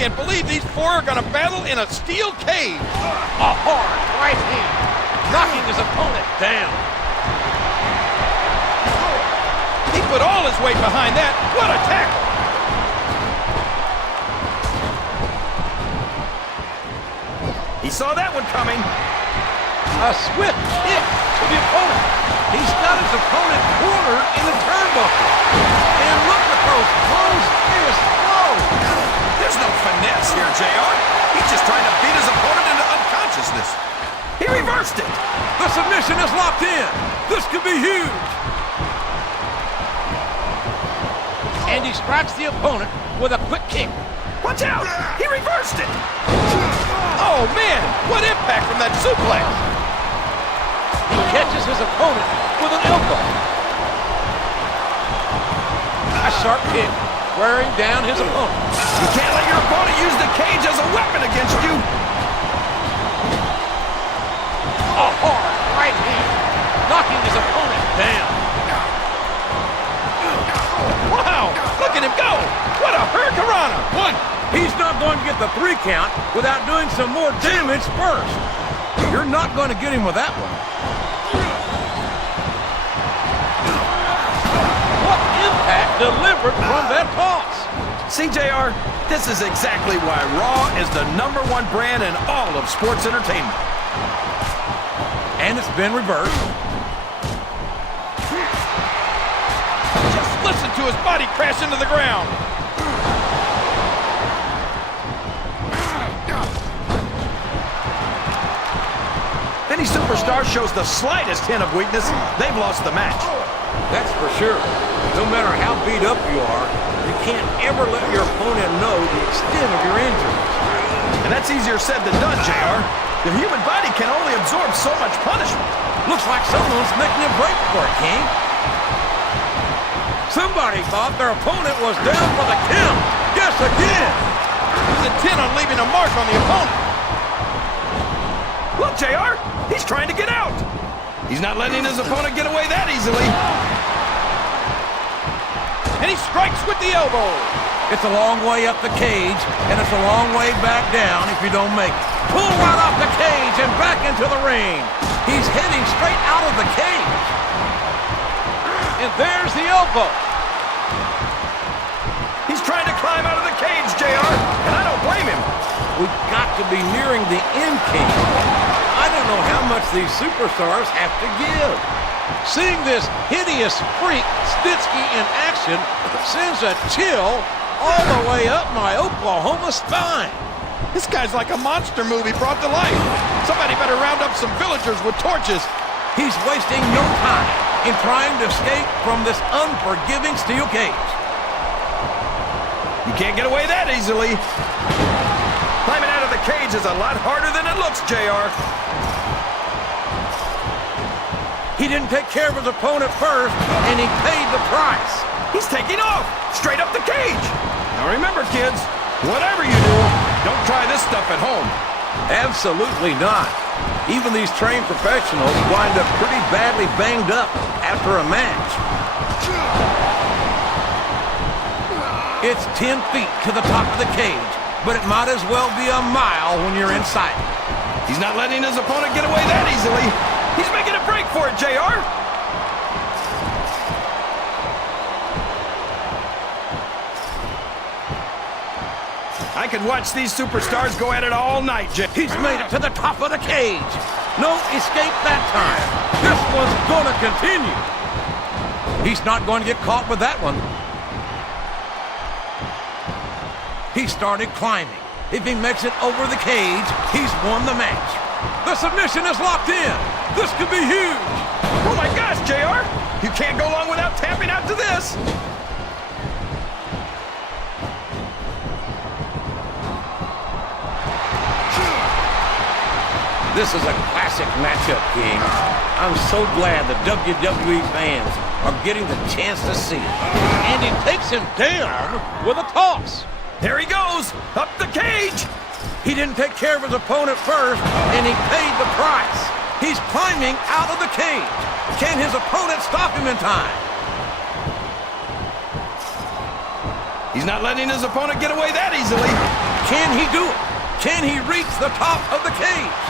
can't believe these four are going to battle in a steel cage. A hard right hand, knocking his opponent down. He put all his weight behind that. What a tackle. He saw that one coming. A swift kick to the opponent. He's got his opponent cornered in the turnbuckle. And look at those close fist blows. There's no finesse here, JR. He's just trying to beat his opponent into unconsciousness. He reversed it. The submission is locked in. This could be huge. And he strikes the opponent with a quick kick. Watch out! He reversed it. Oh, man, what impact from that suplex. He catches his opponent with an elbow. A sharp kick, wearing down his opponent. You can't let your opponent use the cage as a weapon against you. A hard right hand, knocking his opponent down. Wow, look at him go. What a hurricanrana. One. He's not going to get the 3 count without doing some more damage first. You're not going to get him with that one. What impact delivered from that toss? See, JR, this is exactly why Raw is the #1 brand in all of sports entertainment. And it's been reversed. Just listen to his body crash into the ground. Any superstar shows the slightest hint of weakness, they've lost the match. That's for sure. No matter how beat up you are, you can't ever let your opponent know the extent of your injuries. And that's easier said than done, JR. The human body can only absorb so much punishment. Looks like someone's making a break for it, King. Somebody thought their opponent was down for the count. Guess again. He's intent on leaving a mark on the opponent. Look, JR, he's trying to get out. He's not letting his opponent get away that easily. And he strikes with the elbow. It's a long way up the cage, and it's a long way back down if you don't make it. Pull right off the cage and back into the ring. He's heading straight out of the cage. And there's the elbow. He's trying to climb out of the cage, JR, and I don't blame him. We've got to be nearing the end, King. I don't know how much these superstars have to give. Seeing this hideous freak, Stitsky, in action sends a chill all the way up my Oklahoma spine. This guy's like a monster movie brought to life. Somebody better round up some villagers with torches. He's wasting no time in trying to escape from this unforgiving steel cage. You can't get away that easily. Climbing out of the cage is a lot harder than it looks, JR. He didn't take care of his opponent first, and he paid the price. He's taking off, straight up the cage. Now remember, kids, whatever you do, don't try this stuff at home. Absolutely not. Even these trained professionals wind up pretty badly banged up after a match. It's 10 feet to the top of the cage, but it might as well be a mile when you're inside. He's not letting his opponent get away that easily. He's making a break for it, JR. I could watch these superstars go at it all night, JR. He's made it to the top of the cage. No escape that time. This one's gonna continue. He's not going to get caught with that one. He started climbing. If he makes it over the cage, he's won the match. The submission is locked in. This could be huge. Oh my gosh, JR! You can't go long without tapping out to this. This is a classic matchup, King. I'm so glad the WWE fans are getting the chance to see it. And he takes him down with a toss. There he goes, up the cage. He didn't take care of his opponent first, and he paid the price. He's climbing out of the cage. Can his opponent stop him in time? He's not letting his opponent get away that easily. Can he do it? Can he reach the top of the cage?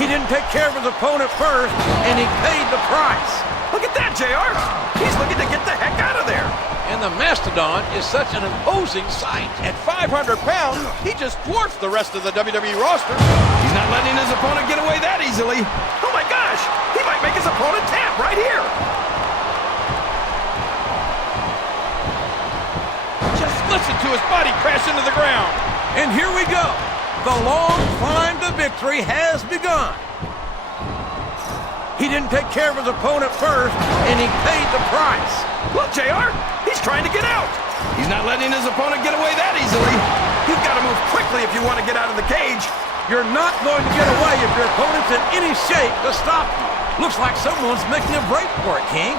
He didn't take care of his opponent first, and he paid the price. Look at that, JR. He's looking to get the heck out of there. And the Mastodon is such an imposing sight. At 500 pounds, he just dwarfs the rest of the WWE roster. He's not letting his opponent get away that easily. Oh my gosh, he might make his opponent tap right here. Just listen to his body crash into the ground. And here we go. The long climb to victory has begun. He didn't take care of his opponent first, and he paid the price. Look, JR, he's trying to get out. He's not letting his opponent get away that easily. You've got to move quickly if you want to get out of the cage. You're not going to get away if your opponent's in any shape to stop you. Looks like someone's making a break for it, King.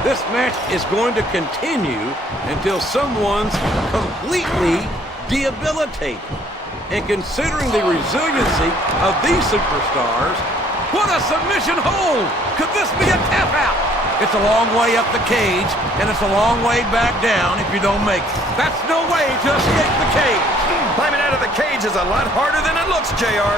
This match is going to continue until someone's completely debilitated. And considering the resiliency of these superstars, what a submission hold! Could this be a tap out? It's a long way up the cage, and it's a long way back down if you don't make it. That's no way to escape the cage. Climbing out of the cage is a lot harder than it looks, JR.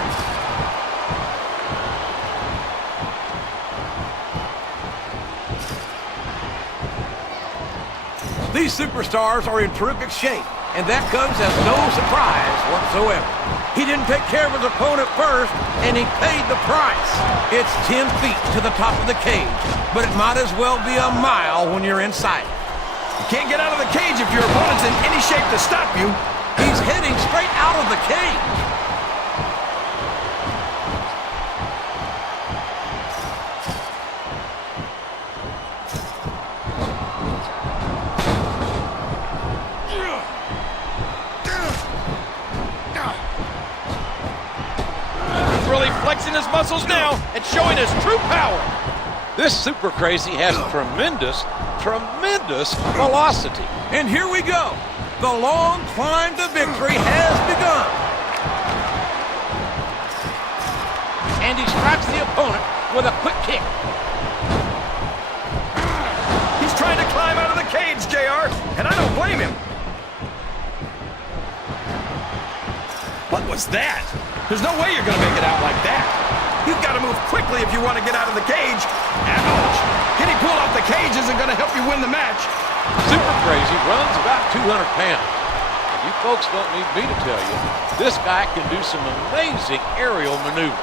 These superstars are in terrific shape, and that comes as no surprise whatsoever. He didn't take care of his opponent first, and he paid the price. It's 10 feet to the top of the cage, but it might as well be a mile when you're inside. You can't get out of the cage if your opponent's in any shape to stop you. He's heading straight out of the cage. Flexing his muscles now and showing his true power. This super crazy has tremendous velocity. And here we go. The long climb to victory has begun. And he strikes the opponent with a quick kick. He's trying to climb out of the cage, JR, and I don't blame him. What was that? There's no way you're going to make it out like that. You've got to move quickly if you want to get out of the cage. Ouch! Getting pulled off the cage isn't going to help you win the match. Super Crazy runs about 200 pounds. And you folks don't need me to tell you, this guy can do some amazing aerial maneuvers.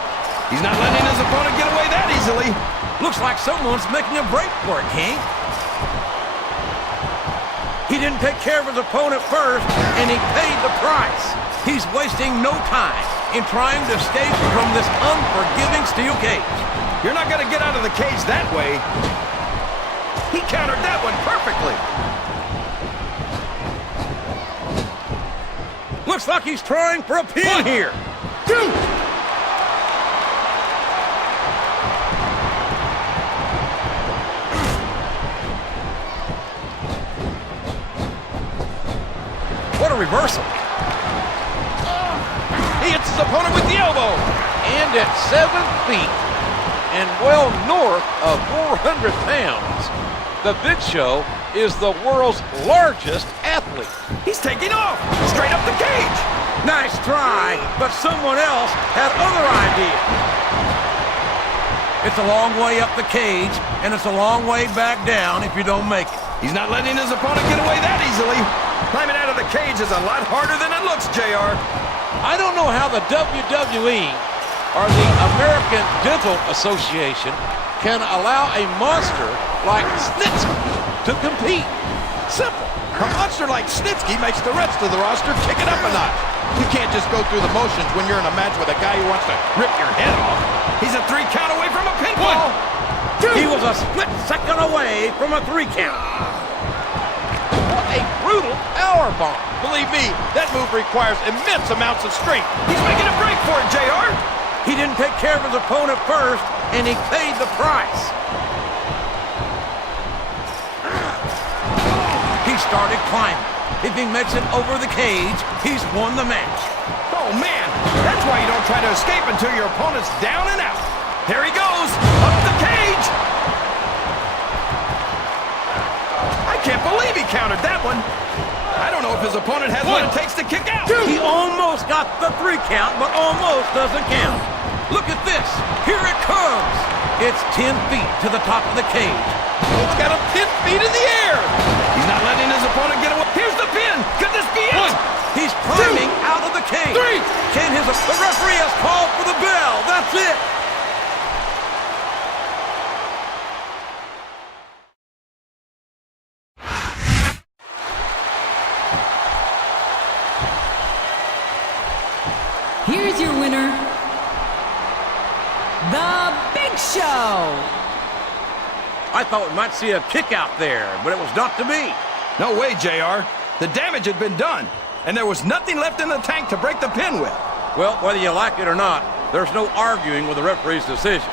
He's not letting his opponent get away that easily. Looks like someone's making a break for it, King. He didn't take care of his opponent first, and he paid the price. He's wasting no time in trying to escape from this unforgiving steel cage. You're not going to get out of the cage that way. He countered that one perfectly. Looks like he's trying for a pin here. 2. What a reversal. He hits his opponent with the elbow. And at 7 feet and well north of 400 pounds, the Big Show is the world's largest athlete. He's taking off, straight up the cage. Nice try, but someone else had other ideas. It's a long way up the cage, and it's a long way back down if you don't make it. He's not letting his opponent get away that easily. Climbing out of the cage is a lot harder than it looks, JR. I don't know how the WWE or the American Dental Association can allow a monster like Snitsky to compete. Simple. A monster like Snitsky makes the rest of the roster kick it up a notch. You can't just go through the motions when you're in a match with a guy who wants to rip your head off. He's a 3 count away from a pinfall. 1, 2. He was a split second away from a 3 count. What a brutal powerbomb. Believe me, that move requires immense amounts of strength. He's making a break for it, JR. He didn't take care of his opponent first, and he paid the price. He started climbing. If he makes it over the cage, he's won the match. Oh, man. That's why you don't try to escape until your opponent's down and out. There he goes. Up the cage. I can't believe he countered that one. I don't know if if his opponent has what it takes to kick out. He almost got the 3 count, but almost doesn't count. Look at this. Here it comes. It's 10 feet to the top of the cage. It's got him 10 feet in the air. He's not letting his opponent get away. Here's the pin. Could this be it? He's climbing out of the cage. 3. The referee has called for the bell. That's it. Here's your winner, The Big Show. I thought we might see a kick out there, but it was not to be. No way, JR. The damage had been done, and there was nothing left in the tank to break the pin with. Well, whether you like it or not, there's no arguing with the referee's decision.